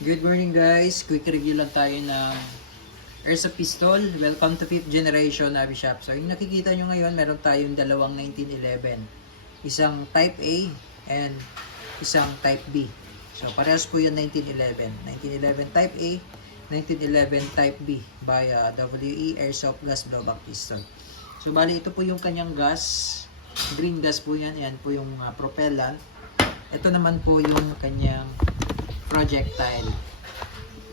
Good morning guys, quick review lang tayo ng Airsoft Pistol. Welcome to 5th generation Hobby Shop. So yung nakikita nyo ngayon, meron tayong dalawang 1911. Isang Type A and isang Type B. So parehas po yung 1911. 1911 Type A, 1911 Type B by WE Airsoft Gas Blowback Pistol. So bali ito po yung kanyang gas. Green gas po yan. Yan po yung propellant. Ito naman po yung kanyang projectile.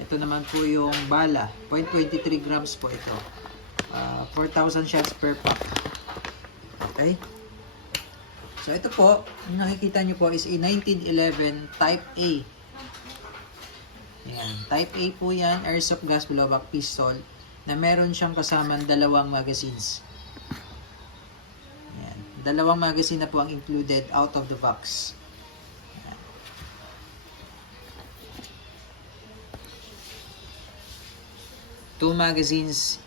Ito naman po yung bala. 0.23 grams po ito. 4,000 shots per pack. Okay? So ito po, yung nakikita nyo po is a 1911 Type A. Yan. Type A po yan, Airsoft Gas Blowback Pistol, na meron siyang kasamang dalawang magazines. Yan. Dalawang magazine na po ang included out of the box. Two magazines.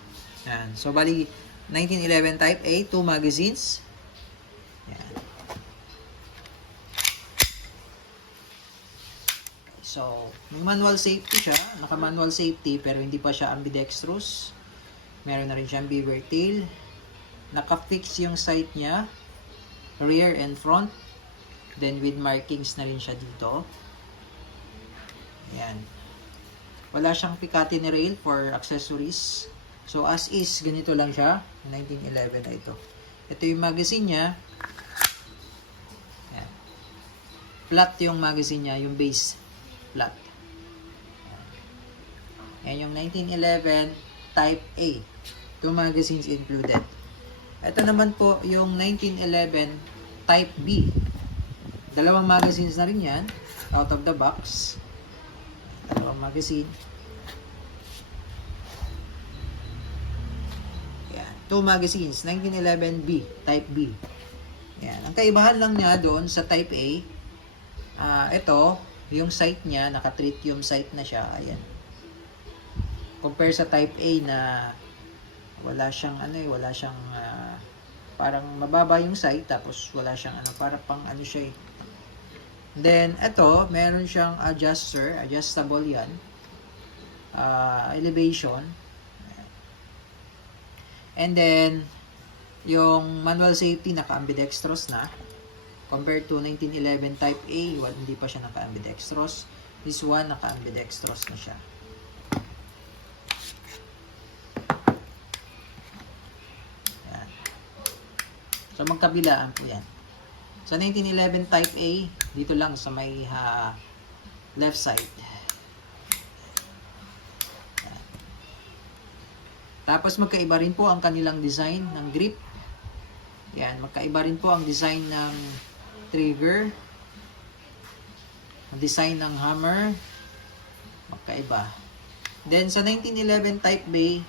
Yan. So, bali, 1911 Type A, 2 magazines. Yan. So, may manual safety siya. Naka-manual safety, pero hindi pa siya ambidextrous. Meron na rin siyang beaver tail. Naka-fix yung sight niya. Rear and front. Then, with markings na rin siya dito. Yan. Wala siyang Picatinny rail for accessories. So, as is, ganito lang siya. 1911 na ito. Ito yung magazine niya. Yan. Flat yung magazine niya, yung base. Flat. Yan yung 1911 Type A. 2 magazines included. Ito naman po yung 1911 Type B. Dalawang magazines na rin yan. Out of the box. Dalawang magazine. Yan. 2 magazines. 1911B. Type B. Yan. Ang kaibahan lang niya doon sa Type A, ito, yung sight niya, naka-tritium sight na siya. Ayan. Compare sa Type A na wala siyang, wala siyang, parang mababa yung sight, tapos wala siyang, para pang siya eh. Then, ito, meron siyang adjuster. Adjustable yan. Elevation. And then, yung manual safety, naka-ambidextrous na. Compared to 1911 Type A, hindi pa siya naka-ambidextrous. This one, naka-ambidextrous na siya. Yan. So, magkabilaan po yan. Sa 1911 Type A, dito lang sa may left side. Yan. Tapos magkaiba rin po ang kanilang design ng grip. Yan, magkaiba rin po ang design ng trigger. Ang design ng hammer. Magkaiba. Then sa 1911 Type B,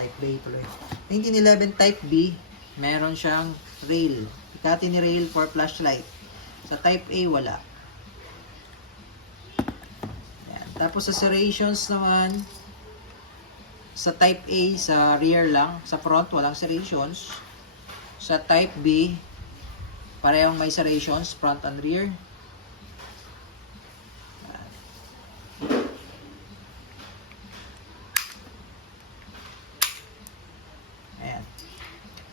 1911 Type B, meron siyang rail. Picatinny rail for flashlight. Sa Type A, wala. Yan. Tapos sa serrations naman, sa Type A, sa rear lang. Sa front, walang serrations. Sa Type B, parehong may serrations, front and rear. Ayan.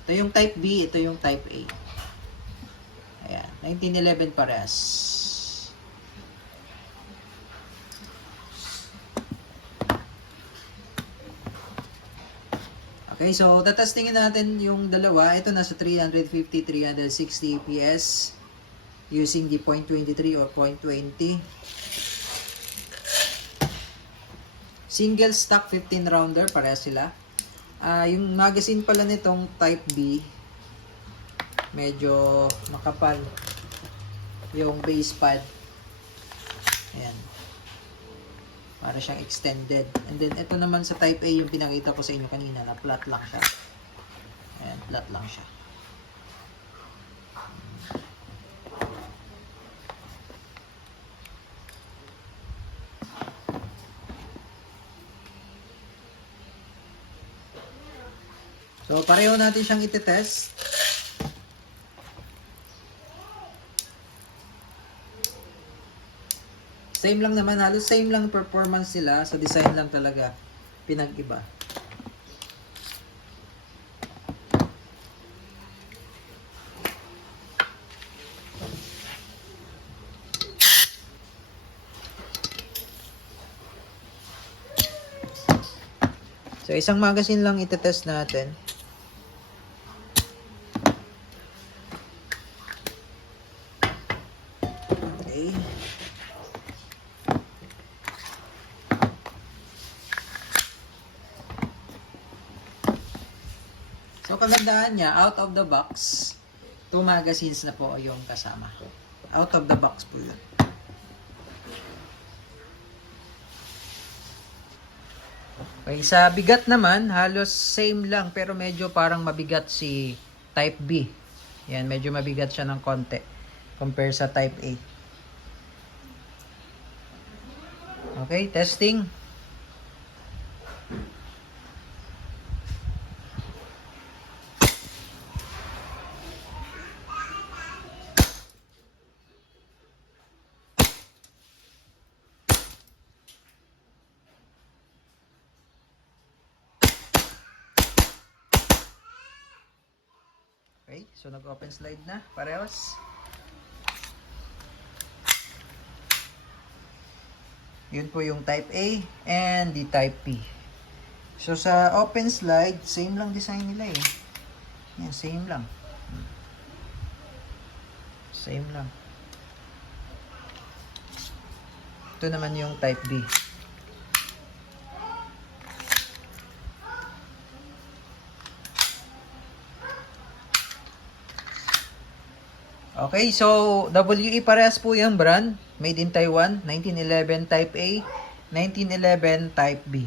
Ito yung Type B, ito yung Type A. Ayan, 1911 parehas. Okay, so tatestingin natin yung dalawa. Ito nasa 350, 360 FPS using the 0.23 or 0.20. Single stock 15 rounder, parehas sila. Yung magazine pala nitong Type B, medyo makapal yung base pad. Ayan. Para siyang extended. And then, ito naman sa Type A, yung pinakita ko sa inyo kanina, na flat lang siya. Ayan, flat lang siya. So, pareho natin siyang itetest. Same lang naman, halos same lang performance nila. Sa design lang talaga pinag-iba. So, isang magazine lang itetest natin. Okay. So, kagandahan niya, out of the box, 2 magazines na po yung kasama. Out of the box po yun. Okay, sa bigat naman, halos same lang pero medyo parang mabigat si Type B. Yan, medyo mabigat siya ng konti compare sa Type A. Okay, testing. Okay, so nag-open slide na, parehas. Yun po yung Type A and the Type B. So sa open slide, same lang design nila eh. Yan, same lang. Same lang. Ito naman yung Type B. Okay, so WE parehas po yung brand. Made in Taiwan, 1911 Type A, 1911 Type B.